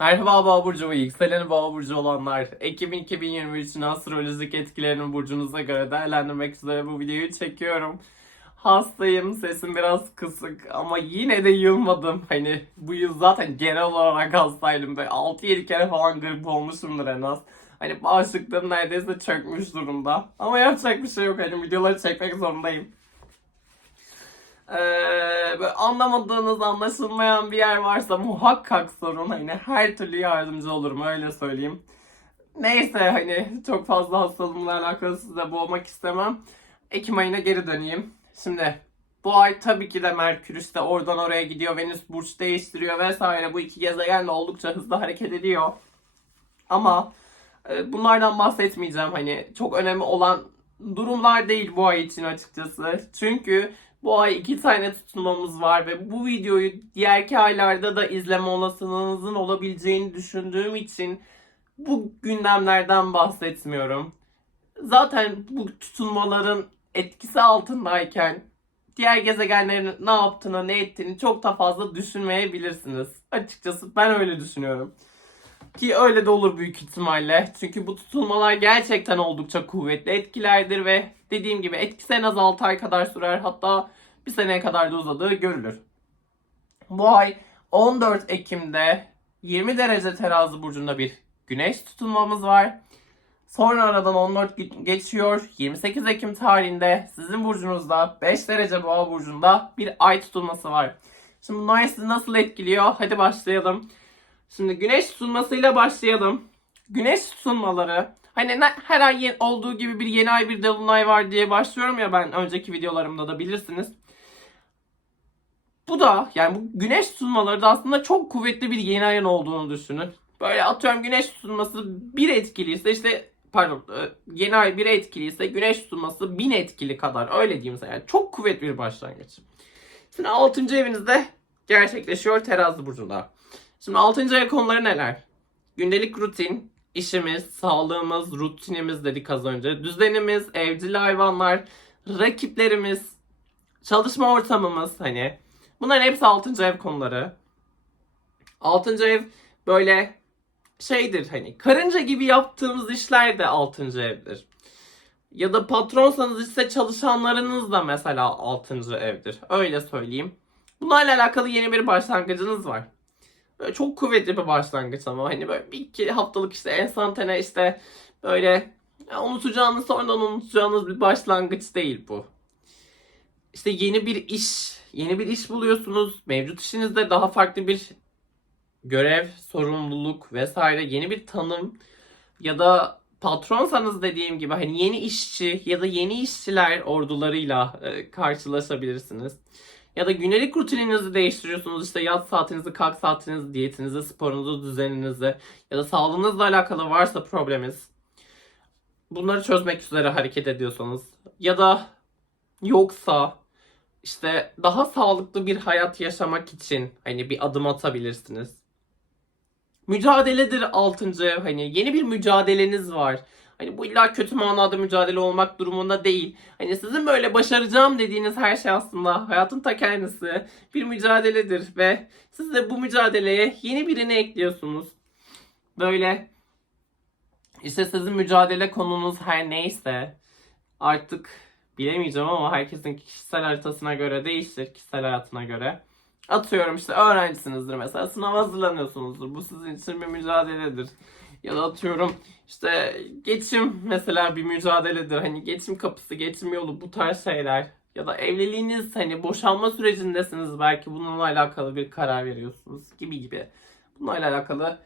Merhaba Boğa Burcu ve yükselen Boğa Burcu olanlar. Ekim 2023'ün astrolojik etkilerini burcunuza göre değerlendirmek üzere bu videoyu çekiyorum. Hastayım, sesim biraz kısık ama yine de yılmadım. Hani bu yıl zaten genel olarak hastaydım. Böyle 6-7 kere falan grip olmuşumdur en az. Hani bağışıklığım neredeyse çökmüş durumda. Ama yapacak bir şey yok. Hani videoları çekmek zorundayım. Ee, böyle anlamadığınız, anlaşılmayan bir yer varsa muhakkak sorun. Hani her türlü yardımcı olurum öyle söyleyeyim. Neyse hani çok fazla hastalığımla alakalı size boğmak istemem. Ekim ayına geri döneyim. Şimdi bu ay tabii ki de Merkür işte oradan oraya gidiyor. Venüs burç değiştiriyor vesaire. Bu iki gezegen de oldukça hızlı hareket ediyor. Ama e, bunlardan bahsetmeyeceğim. Hani çok önemli olan durumlar değil bu ay için açıkçası. Çünkü bu ay iki tane tutulmamız var ve bu videoyu diğerki aylarda da izleme olasılığınızın olabileceğini düşündüğüm için bu gündemlerden bahsetmiyorum. Zaten bu tutulmaların etkisi altındayken diğer gezegenlerin ne yaptığını, ne ettiğini çok da fazla düşünmeyebilirsiniz. Açıkçası ben öyle düşünüyorum. Ki öyle de olur büyük ihtimalle. Çünkü bu tutulmalar gerçekten oldukça kuvvetli etkilerdir ve dediğim gibi etkisi en az 6 ay kadar sürer. Hatta bir seneye kadar da uzadığı görülür. Bu ay 14 Ekim'de 20 derece terazi burcunda bir güneş tutulmamız var. Sonra aradan 14 gün geçiyor. 28 Ekim tarihinde sizin burcunuzda 5 derece boğa burcunda bir ay tutulması var. Şimdi bunlar sizi nasıl etkiliyor? Hadi başlayalım. Şimdi güneş tutulmasıyla başlayalım. Güneş tutulmaları hani her ay olduğu gibi bir yeni ay bir dolunay var diye başlıyorum ya ben önceki videolarımda da bilirsiniz. Bu da yani bu güneş tutulmaları da aslında çok kuvvetli bir yeni ayın olduğunu düşünün. Böyle atıyorum güneş tutulması bir etkiliyse işte pardon e, yeni ay bir etkiliyse güneş tutulması bin etkili kadar öyle diyeyim size. Yani çok kuvvetli bir başlangıç. Şimdi 6. evinizde gerçekleşiyor terazi burcunda. Şimdi 6. ev konuları neler? Gündelik rutin, işimiz, sağlığımız, rutinimiz dedik az önce. Düzenimiz, evcil hayvanlar, rakiplerimiz, çalışma ortamımız hani. Bunların hepsi 6. ev konuları. 6. ev böyle şeydir hani karınca gibi yaptığımız işler de 6. evdir. Ya da patronsanız ise çalışanlarınız da mesela 6. evdir. Öyle söyleyeyim. Bunlarla alakalı yeni bir başlangıcınız var. Böyle çok kuvvetli bir başlangıç ama hani böyle bir iki haftalık işte ensantane işte böyle unutacağınız sonradan unutacağınız bir başlangıç değil bu. İşte yeni bir iş, yeni bir iş buluyorsunuz. Mevcut işinizde daha farklı bir görev, sorumluluk vesaire yeni bir tanım ya da patronsanız dediğim gibi hani yeni işçi ya da yeni işçiler ordularıyla e, karşılaşabilirsiniz. Ya da günlük rutininizi değiştiriyorsunuz. İşte yat saatinizi, kalk saatinizi, diyetinizi, sporunuzu, düzeninizi ya da sağlığınızla alakalı varsa probleminiz bunları çözmek üzere hareket ediyorsanız ya da yoksa işte daha sağlıklı bir hayat yaşamak için hani bir adım atabilirsiniz. Mücadeledir 6. ev hani yeni bir mücadeleniz var. Hani bu illa kötü manada mücadele olmak durumunda değil. Hani sizin böyle başaracağım dediğiniz her şey aslında hayatın ta kendisi bir mücadeledir ve siz de bu mücadeleye yeni birini ekliyorsunuz. Böyle işte sizin mücadele konunuz her neyse artık bilemeyeceğim ama herkesin kişisel haritasına göre değişir, kişisel hayatına göre. Atıyorum işte öğrencisinizdir mesela sınava hazırlanıyorsunuzdur. Bu sizin için bir mücadeledir. Ya da atıyorum işte geçim mesela bir mücadeledir. Hani geçim kapısı, geçim yolu bu tarz şeyler. Ya da evliliğiniz hani boşanma sürecindesiniz belki bununla alakalı bir karar veriyorsunuz gibi gibi. Bunlarla alakalı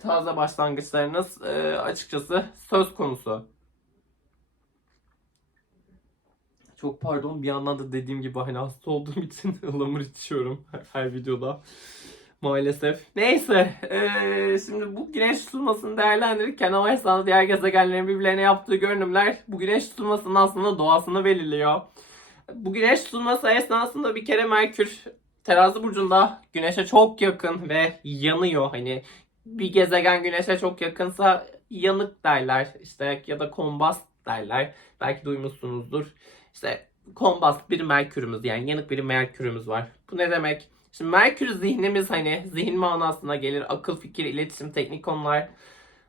taze başlangıçlarınız e, açıkçası söz konusu. Çok pardon bir yandan da dediğim gibi hani hasta olduğum için ılamur içiyorum her videoda. Maalesef. Neyse. eee, şimdi bu güneş tutulmasını değerlendirirken esnada diğer gezegenlerin birbirlerine yaptığı görünümler bu güneş tutulmasının aslında doğasını belirliyor. Bu güneş tutulması esnasında bir kere Merkür terazi burcunda güneşe çok yakın ve yanıyor. Hani bir gezegen güneşe çok yakınsa yanık derler işte ya da kombast derler. Belki duymuşsunuzdur. İşte kombast bir Merkürümüz yani yanık bir Merkürümüz var. Bu ne demek? Şimdi Merkür zihnimiz hani zihin manasına gelir. Akıl, fikir, iletişim, teknik konular.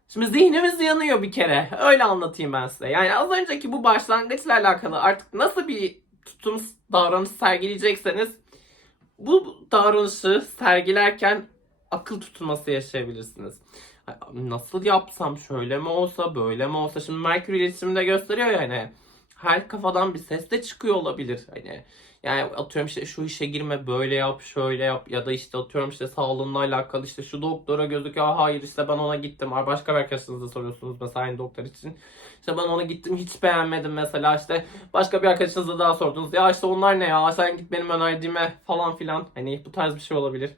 Şimdi zihnimiz yanıyor bir kere. Öyle anlatayım ben size. Yani az önceki bu başlangıçla alakalı artık nasıl bir tutum, davranış sergileyecekseniz bu davranışı sergilerken akıl tutulması yaşayabilirsiniz. Ay, Nasıl yapsam şöyle mi olsa böyle mi olsa şimdi Merkür iletişimde gösteriyor ya hani her kafadan bir ses de çıkıyor olabilir hani yani atıyorum işte şu işe girme böyle yap şöyle yap ya da işte atıyorum işte sağlığınla alakalı işte şu doktora gözüküyor. Hayır işte ben ona gittim. Başka bir arkadaşınıza soruyorsunuz mesela aynı doktor için. İşte ben ona gittim hiç beğenmedim mesela. İşte başka bir arkadaşınıza daha sordunuz. Ya işte onlar ne ya? Sen git benim önerdiğime falan filan. Hani bu tarz bir şey olabilir.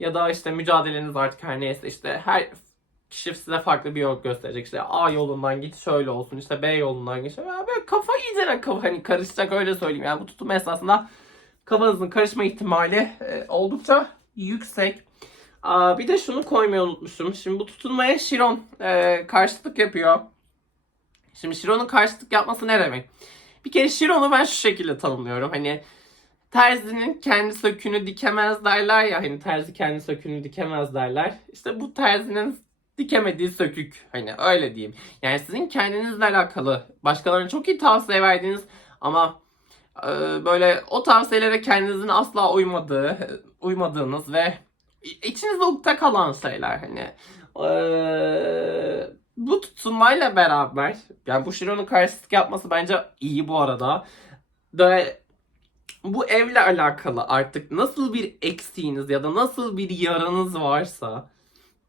Ya da işte mücadeleniz artık her neyse işte her kişi size farklı bir yol gösterecek. İşte A yolundan git şöyle olsun. işte B yolundan git. şöyle. Böyle kafa iyice kafa hani karışacak öyle söyleyeyim. Yani bu tutum esasında kafanızın karışma ihtimali e, oldukça yüksek. Aa, bir de şunu koymayı unutmuşum. Şimdi bu tutunmaya Şiron e, karşılık yapıyor. Şimdi Şiron'un karşılık yapması ne demek? Bir kere Şiron'u ben şu şekilde tanımlıyorum. Hani terzinin kendi sökünü dikemez derler ya hani terzi kendi sökünü dikemez derler. İşte bu terzinin dikemediği sökük hani öyle diyeyim. Yani sizin kendinizle alakalı başkalarına çok iyi tavsiye verdiğiniz ama e, böyle o tavsiyelere kendinizin asla uymadığı, uymadığınız ve içinizde ukde kalan şeyler hani e, bu tutunmayla beraber yani bu Şiron'un karşılık yapması bence iyi bu arada. Ve bu evle alakalı artık nasıl bir eksiğiniz ya da nasıl bir yaranız varsa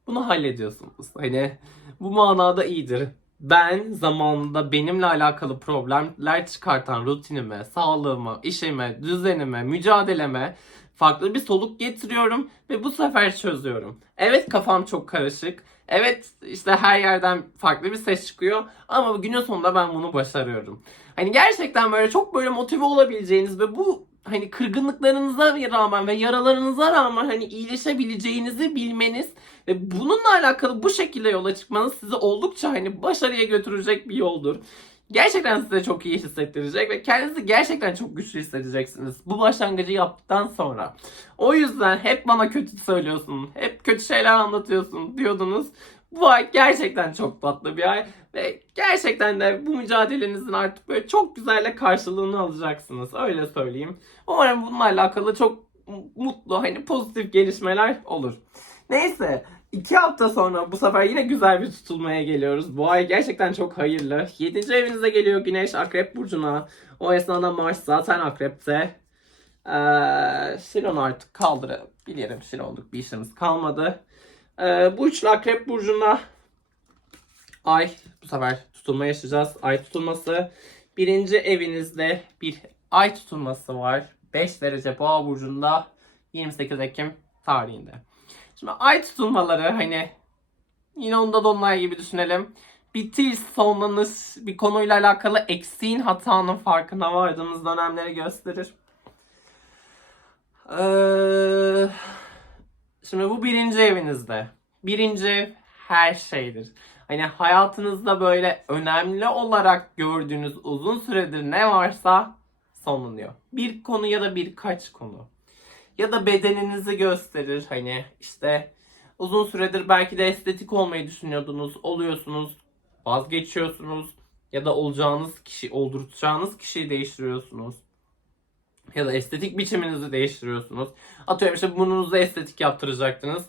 bunu hallediyorsunuz. Hani bu manada iyidir. Ben zamanında benimle alakalı problemler çıkartan rutinime, sağlığıma, işime, düzenime, mücadeleme farklı bir soluk getiriyorum ve bu sefer çözüyorum. Evet kafam çok karışık. Evet işte her yerden farklı bir ses çıkıyor ama günün sonunda ben bunu başarıyorum. Hani gerçekten böyle çok böyle motive olabileceğiniz ve bu hani kırgınlıklarınıza rağmen ve yaralarınıza rağmen hani iyileşebileceğinizi bilmeniz ve bununla alakalı bu şekilde yola çıkmanız sizi oldukça hani başarıya götürecek bir yoldur. Gerçekten size çok iyi hissettirecek ve kendinizi gerçekten çok güçlü hissedeceksiniz. Bu başlangıcı yaptıktan sonra. O yüzden hep bana kötü söylüyorsun, hep kötü şeyler anlatıyorsun diyordunuz. Bu ay gerçekten çok tatlı bir ay ve gerçekten de bu mücadelenizin artık böyle çok güzelle karşılığını alacaksınız. Öyle söyleyeyim. Umarım bununla alakalı çok mutlu, hani pozitif gelişmeler olur. Neyse, iki hafta sonra bu sefer yine güzel bir tutulmaya geliyoruz. Bu ay gerçekten çok hayırlı. 7. evinize geliyor Güneş Akrep Burcu'na. O esnada Mars zaten Akrep'te. Ee, Şiron'u artık kaldırabilirim. Şiron'luk bir işimiz kalmadı. Ee, bu üçlü Akrep Burcu'na Ay bu sefer tutulma yaşayacağız. Ay tutulması. Birinci evinizde bir ay tutulması var. 5 derece boğa burcunda 28 Ekim tarihinde. Şimdi ay tutulmaları hani yine onda dolunay gibi düşünelim. Bitiş, sonlanış, bir konuyla alakalı eksiğin hatanın farkına vardığımız dönemleri gösterir. Ee, şimdi bu birinci evinizde. Birinci ev her şeydir. Hani hayatınızda böyle önemli olarak gördüğünüz uzun süredir ne varsa sonlanıyor. Bir konu ya da birkaç konu. Ya da bedeninizi gösterir. Hani işte uzun süredir belki de estetik olmayı düşünüyordunuz. Oluyorsunuz. Vazgeçiyorsunuz. Ya da olacağınız kişi, olduracağınız kişiyi değiştiriyorsunuz. Ya da estetik biçiminizi değiştiriyorsunuz. Atıyorum işte burnunuzu estetik yaptıracaktınız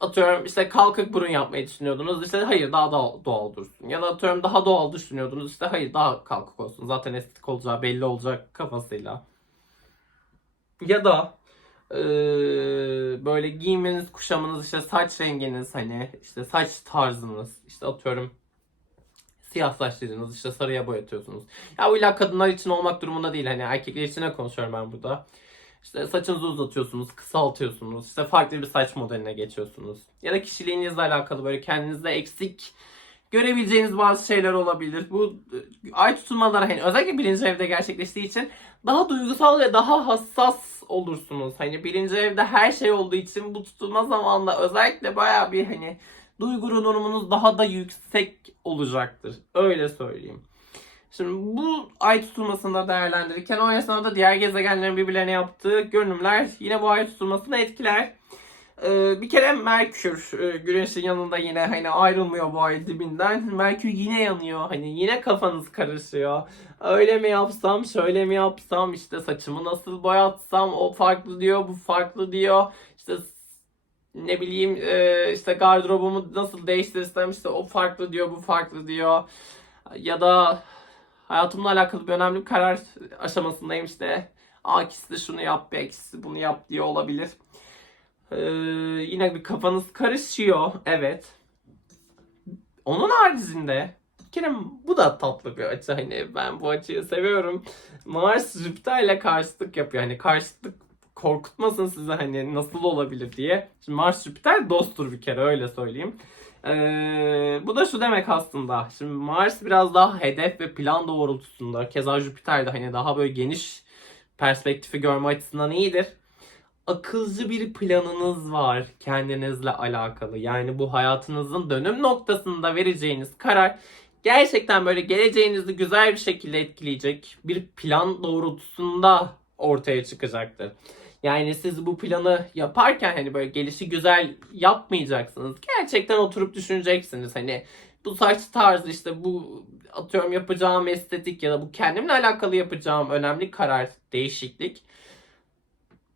atıyorum işte kalkık burun yapmayı düşünüyordunuz. İşte hayır daha doğal, doğal dursun. Ya da atıyorum daha doğal düşünüyordunuz. İşte hayır daha kalkık olsun. Zaten estetik olacağı belli olacak kafasıyla. Ya da e, böyle giyiminiz, kuşamınız, işte saç renginiz hani işte saç tarzınız işte atıyorum siyah saçlarınız işte sarıya boyatıyorsunuz. Ya bu illa kadınlar için olmak durumunda değil hani erkekler için konuşuyorum ben burada. İşte saçınızı uzatıyorsunuz, kısaltıyorsunuz. işte farklı bir saç modeline geçiyorsunuz. Ya da kişiliğinizle alakalı böyle kendinizde eksik görebileceğiniz bazı şeyler olabilir. Bu e, ay tutulmaları hani özellikle birinci evde gerçekleştiği için daha duygusal ve daha hassas olursunuz. Hani birinci evde her şey olduğu için bu tutulma zamanında özellikle baya bir hani duygu durumunuz daha da yüksek olacaktır. Öyle söyleyeyim. Şimdi bu ay tutulmasını da değerlendirirken o esnada diğer gezegenlerin birbirlerine yaptığı görünümler yine bu ay tutulmasını etkiler. Ee, bir kere Merkür e, Güneş'in yanında yine hani ayrılmıyor bu ay dibinden. Merkür yine yanıyor. Hani yine kafanız karışıyor. Öyle mi yapsam, şöyle mi yapsam, işte saçımı nasıl boyatsam, o farklı diyor, bu farklı diyor. İşte ne bileyim e, işte gardırobumu nasıl değiştirsem işte o farklı diyor, bu farklı diyor. Ya da hayatımla alakalı bir önemli bir karar aşamasındayım işte. A ikisi de şunu yap, B ikisi bunu yap diyor olabilir. Ee, yine bir kafanız karışıyor. Evet. Onun haricinde bir bu da tatlı bir açı. Hani ben bu açıyı seviyorum. Mars Jüpiter ile karşıtlık yapıyor. Hani karşıtlık korkutmasın size hani nasıl olabilir diye. Şimdi Mars Jüpiter dosttur bir kere öyle söyleyeyim. Ee, bu da şu demek aslında. Şimdi Mars biraz daha hedef ve plan doğrultusunda. Keza Jüpiter de hani daha böyle geniş perspektifi görme açısından iyidir akılcı bir planınız var kendinizle alakalı. Yani bu hayatınızın dönüm noktasında vereceğiniz karar gerçekten böyle geleceğinizi güzel bir şekilde etkileyecek bir plan doğrultusunda ortaya çıkacaktır. Yani siz bu planı yaparken hani böyle gelişi güzel yapmayacaksınız. Gerçekten oturup düşüneceksiniz. Hani bu saç tarzı işte bu atıyorum yapacağım estetik ya da bu kendimle alakalı yapacağım önemli karar değişiklik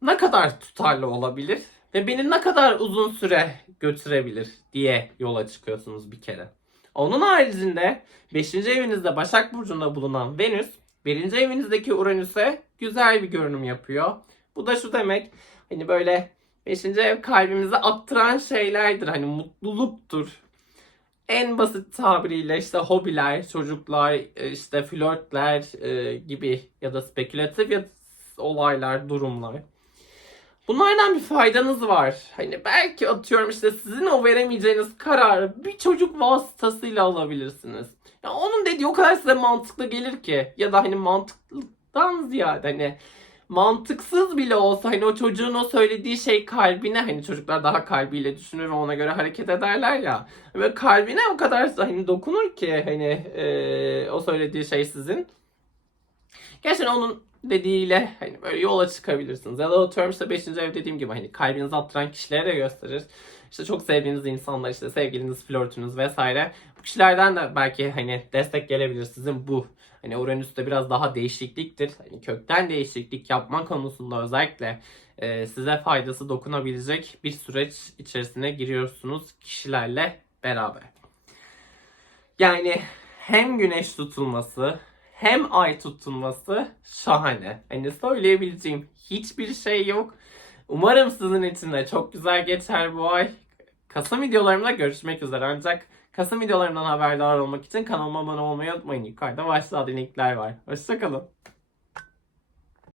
ne kadar tutarlı olabilir ve beni ne kadar uzun süre götürebilir diye yola çıkıyorsunuz bir kere. Onun haricinde 5. evinizde Başak Burcu'nda bulunan Venüs 1. evinizdeki Uranüs'e güzel bir görünüm yapıyor. Bu da şu demek hani böyle 5. ev kalbimize attıran şeylerdir. Hani mutluluktur. En basit tabiriyle işte hobiler, çocuklar, işte flörtler e, gibi ya da spekülatif ya olaylar, durumlar. Bunlardan bir faydanız var. Hani belki atıyorum işte sizin o veremeyeceğiniz kararı bir çocuk vasıtasıyla alabilirsiniz. Ya onun dediği o kadar size mantıklı gelir ki. Ya da hani mantıklıdan ziyade hani mantıksız bile olsa hani o çocuğun o söylediği şey kalbine hani çocuklar daha kalbiyle düşünür ve ona göre hareket ederler ya. Ve kalbine o kadar hani dokunur ki hani e, o söylediği şey sizin. Gerçekten onun dediğiyle hani böyle yola çıkabilirsiniz. Ya da atıyorum işte 5. ev dediğim gibi hani kalbinizi attıran kişilere de gösterir. İşte çok sevdiğiniz insanlar işte sevgiliniz, flörtünüz vesaire. Bu kişilerden de belki hani destek gelebilir sizin bu. Hani Uranüs'te biraz daha değişikliktir. Hani kökten değişiklik yapma konusunda özellikle e, size faydası dokunabilecek bir süreç içerisine giriyorsunuz kişilerle beraber. Yani hem güneş tutulması hem ay tutulması şahane. Hani söyleyebileceğim hiçbir şey yok. Umarım sizin için de çok güzel geçer bu ay. Kasım videolarımda görüşmek üzere. Ancak Kasım videolarımdan haberdar olmak için kanalıma abone olmayı unutmayın. Yukarıda başlığa linkler var. Hoşçakalın.